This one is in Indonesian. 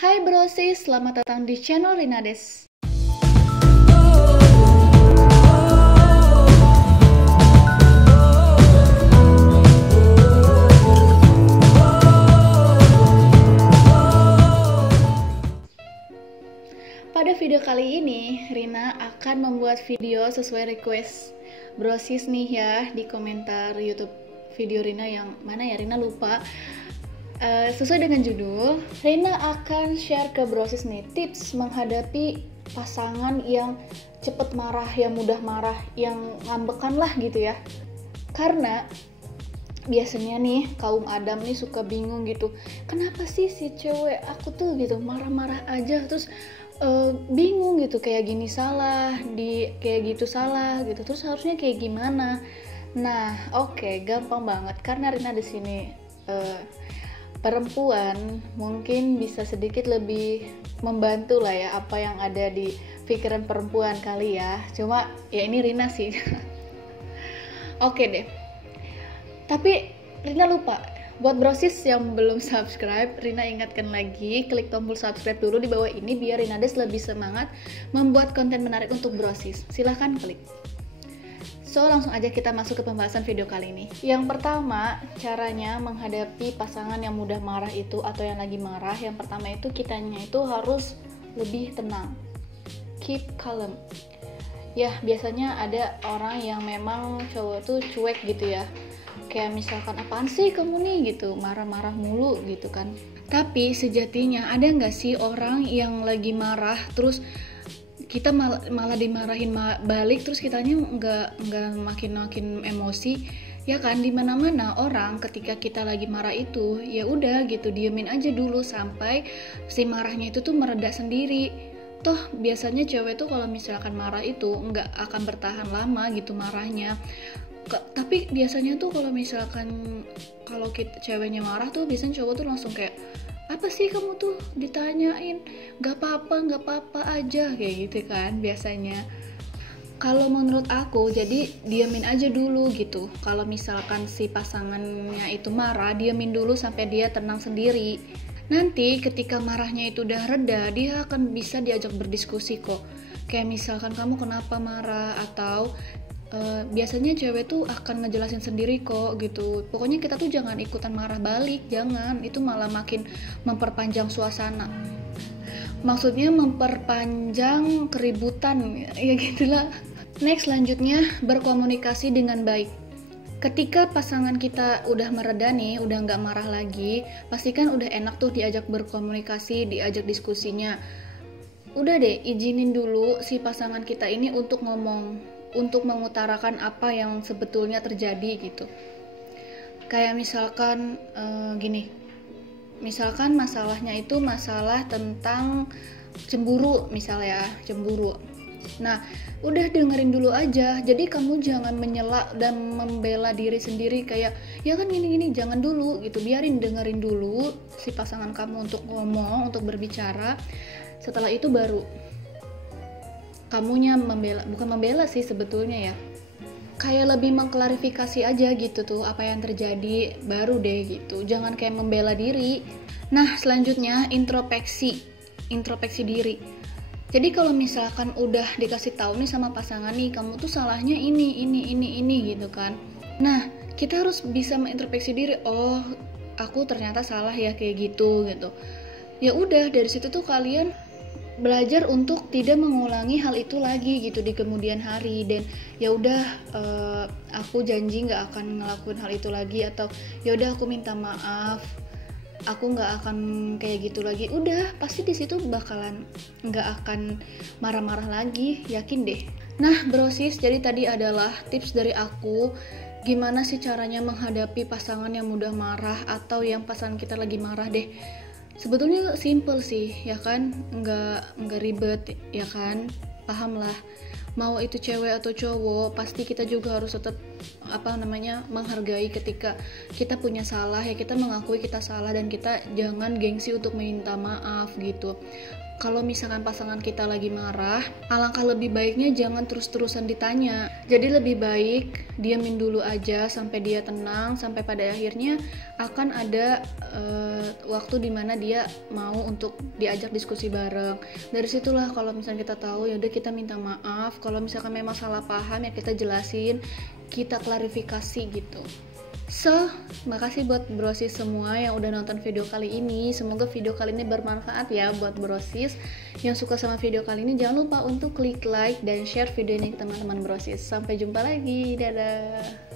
Hai Brosis, selamat datang di channel Rinades. Pada video kali ini, Rina akan membuat video sesuai request Brosis nih ya, di komentar YouTube video Rina yang mana ya, Rina lupa. Sesuai dengan judul, Rina akan share ke Brosis nih tips menghadapi pasangan yang cepet marah, yang mudah marah, yang ngambekan lah gitu ya. Karena biasanya nih kaum Adam nih suka bingung gitu, kenapa sih si cewek aku tuh gitu marah-marah aja terus bingung gitu, kayak gini salah, kayak gitu salah gitu, terus harusnya kayak gimana. Nah, oke, gampang banget karena Rina di sini perempuan, mungkin bisa sedikit lebih membantu lah ya apa yang ada di pikiran perempuan kali ya. Cuma ya ini Rina sih. Oke deh. Tapi Rina lupa, buat Brosis yang belum subscribe, Rina ingatkan lagi, klik tombol subscribe dulu di bawah ini biar Rinades lebih semangat membuat konten menarik untuk Brosis. Silahkan klik. So, langsung aja kita masuk ke pembahasan video kali ini. Yang pertama, caranya menghadapi pasangan yang mudah marah itu atau yang lagi marah. Yang pertama itu kitanya itu harus lebih tenang. Keep calm. Ya, biasanya ada orang yang memang cowok tuh cuek gitu ya. Kayak misalkan, apaan sih kamu nih gitu, marah-marah mulu gitu kan. Tapi sejatinya ada nggak sih orang yang lagi marah terus kita malah dimarahin balik, terus kitanya nggak makin emosi ya kan. Dimana-mana orang ketika kita lagi marah itu ya udah gitu, diemin aja dulu sampai si marahnya itu tuh mereda sendiri. Toh biasanya cewek tuh kalau misalkan marah itu nggak akan bertahan lama gitu marahnya. Tapi biasanya tuh kalau misalkan ceweknya marah tuh biasanya cowok tuh langsung kayak, apa sih kamu tuh ditanyain, gak apa-apa aja kayak gitu kan biasanya. Kalau menurut aku, jadi diamin aja dulu gitu. Kalau misalkan si pasangannya itu marah, diamin dulu sampai dia tenang sendiri. Nanti ketika marahnya itu udah reda, dia akan bisa diajak berdiskusi kok. Kayak misalkan, kamu kenapa marah, atau biasanya cewek tuh akan ngejelasin sendiri kok gitu. Pokoknya kita tuh jangan ikutan marah balik, jangan, itu malah makin memperpanjang suasana. Maksudnya memperpanjang keributan ya gitulah. Next, selanjutnya berkomunikasi dengan baik. Ketika pasangan kita udah mereda nih, udah nggak marah lagi, pastikan udah enak tuh diajak berkomunikasi, diajak diskusinya. Udah deh, izinin dulu si pasangan kita ini untuk ngomong, untuk mengutarakan apa yang sebetulnya terjadi gitu. Kayak misalkan gini, misalkan masalahnya itu masalah tentang cemburu misalnya, cemburu. Nah, udah dengerin dulu aja. Jadi kamu jangan menyela dan membela diri sendiri kayak, ya kan gini-gini, jangan dulu gitu. Biarin dengerin dulu si pasangan kamu untuk ngomong, untuk berbicara. Setelah itu baru kamunya bukan membela sih sebetulnya ya, kayak lebih mengklarifikasi aja gitu tuh apa yang terjadi, baru deh gitu, jangan kayak membela diri. Nah, selanjutnya introspeksi diri. Jadi kalau misalkan udah dikasih tahu nih sama pasangan nih, kamu tuh salahnya ini gitu kan. Nah, kita harus bisa mengintrospeksi diri, oh aku ternyata salah ya kayak gitu. Ya udah, dari situ tuh kalian belajar untuk tidak mengulangi hal itu lagi gitu di kemudian hari. Dan ya udah, aku janji nggak akan ngelakuin hal itu lagi, atau ya udah aku minta maaf, aku nggak akan kayak gitu lagi. Udah, pasti di situ bakalan nggak akan marah-marah lagi, yakin deh. Nah Brosis, jadi tadi adalah tips dari aku gimana sih caranya menghadapi pasangan yang mudah marah atau yang pasangan kita lagi marah deh. Sebetulnya simple sih ya kan, nggak ribet ya kan, paham lah. Mau itu cewek atau cowok, pasti kita juga harus tetap menghargai ketika kita punya salah ya, kita mengakui kita salah dan kita jangan gengsi untuk minta maaf gitu. kalau misalkan pasangan kita lagi marah, alangkah lebih baiknya jangan terus-terusan ditanya. Jadi lebih baik diamin dulu aja sampai dia tenang, sampai pada akhirnya akan ada waktu dimana dia mau untuk diajak diskusi bareng. Dari situlah kalau misalkan kita tahu, ya udah kita minta maaf. Kalau misalkan memang salah paham ya kita jelasin, kita klarifikasi gitu. So, makasih buat brosis semua yang udah nonton video kali ini. Semoga video kali ini bermanfaat ya buat brosis. Yang suka sama video kali ini jangan lupa untuk klik like dan share video ini ke teman-teman brosis. Sampai jumpa lagi, dadah.